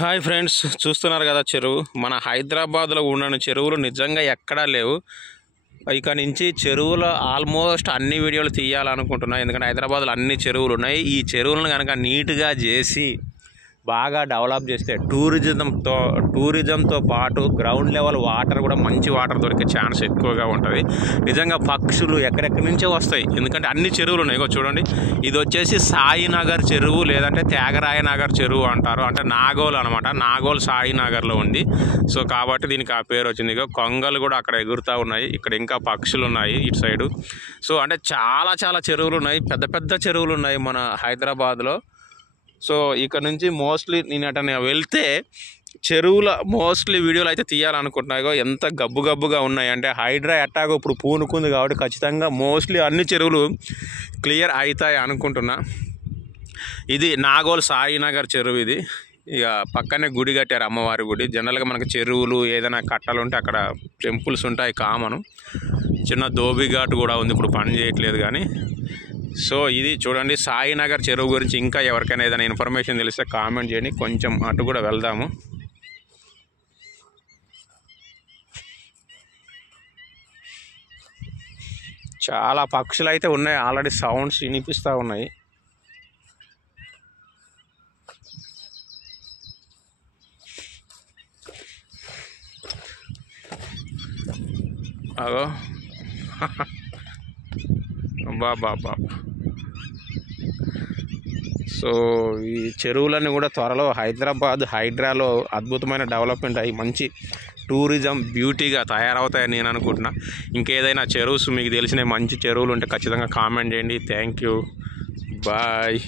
Hi friends, చూస్తున్నారు కదా చెరువు. మన హైదరాబాద్లో ఉన్న చెరువులు నిజంగా ఎక్కడా లేవు. ఇక నుంచి చెరువులో ఆల్మోస్ట్ అన్ని వీడియోలు తీయాలనుకుంటున్నా, ఎందుకంటే హైదరాబాద్లో అన్ని చెరువులు ఉన్నాయి. ఈ చెరువులను కనుక నీట్గా చేసి బాగా డెవలప్ చేస్తే టూరిజంతో పాటు గ్రౌండ్ లెవెల్ వాటర్ కూడా మంచి వాటర్ దొరికే ఛాన్స్ ఎక్కువగా ఉంటుంది. నిజంగా పక్షులు ఎక్కడెక్కడి నుంచో వస్తాయి, ఎందుకంటే అన్ని చెరువులు ఉన్నాయి. చూడండి, ఇది వచ్చేసి సాయినగర్ చెరువు, లేదంటే త్యాగరాయ నగర్ చెరువు అంటారు. అంటే నాగోల్ అనమాట, నాగోల్ సాయినగర్లో ఉంది. సో కాబట్టి దీనికి ఆ పేరు వచ్చింది. కొంగలు కూడా అక్కడ ఎగురుతూ ఉన్నాయి, ఇక్కడ ఇంకా పక్షులు ఉన్నాయి ఇటు సైడు. సో అంటే చాలా చాలా చెరువులు ఉన్నాయి, పెద్ద పెద్ద చెరువులు ఉన్నాయి మన హైదరాబాద్లో. సో ఇక్కడ నుంచి మోస్ట్లీ నేను అటనే వెళ్తే చెరువుల మోస్ట్లీ వీడియోలు అయితే తీయాలనుకుంటున్నాయో. ఎంత గబ్బుగా ఉన్నాయంటే హైడ్రా అటాక్ ఇప్పుడు పూనుకుంది కాబట్టి ఖచ్చితంగా మోస్ట్లీ అన్ని చెరువులు క్లియర్ అవుతాయి అనుకుంటున్నా. ఇది నాగోల్ సాయినగర్ చెరువు. ఇది ఇక పక్కనే గుడి కట్టారు, అమ్మవారి గుడి. జనరల్గా మనకు చెరువులు ఏదైనా కట్టలు ఉంటే అక్కడ టెంపుల్స్ ఉంటాయి కామను. చిన్న ధోబిఘాట్ కూడా ఉంది, ఇప్పుడు పని చేయట్లేదు కానీ. సో ఇది చూడండి సాయినగర్ చెరువు గురించి. ఇంకా ఎవరికైనా ఏదైనా ఇన్ఫర్మేషన్ తెలిస్తే కామెంట్ చేయండి, కొంచెం అటు కూడా వెళ్దాము. చాలా పక్షులు అయితే ఉన్నాయి, ఆల్రెడీ సౌండ్స్ వినిపిస్తూ ఉన్నాయి. అగో బాబా. సో ఈ చెరువులన్నీ కూడా త్వరలో హైడ్రాలో అద్భుతమైన డెవలప్మెంట్ అయ్యి మంచి టూరిజం బ్యూటీగా తయారవుతాయని నేను అనుకుంటున్నా. ఇంకేదైనా చెరువుస్ మీకు తెలిసిన మంచి చెరువులు ఉంటే ఖచ్చితంగా కామెంట్ చేయండి. Thank you, bye.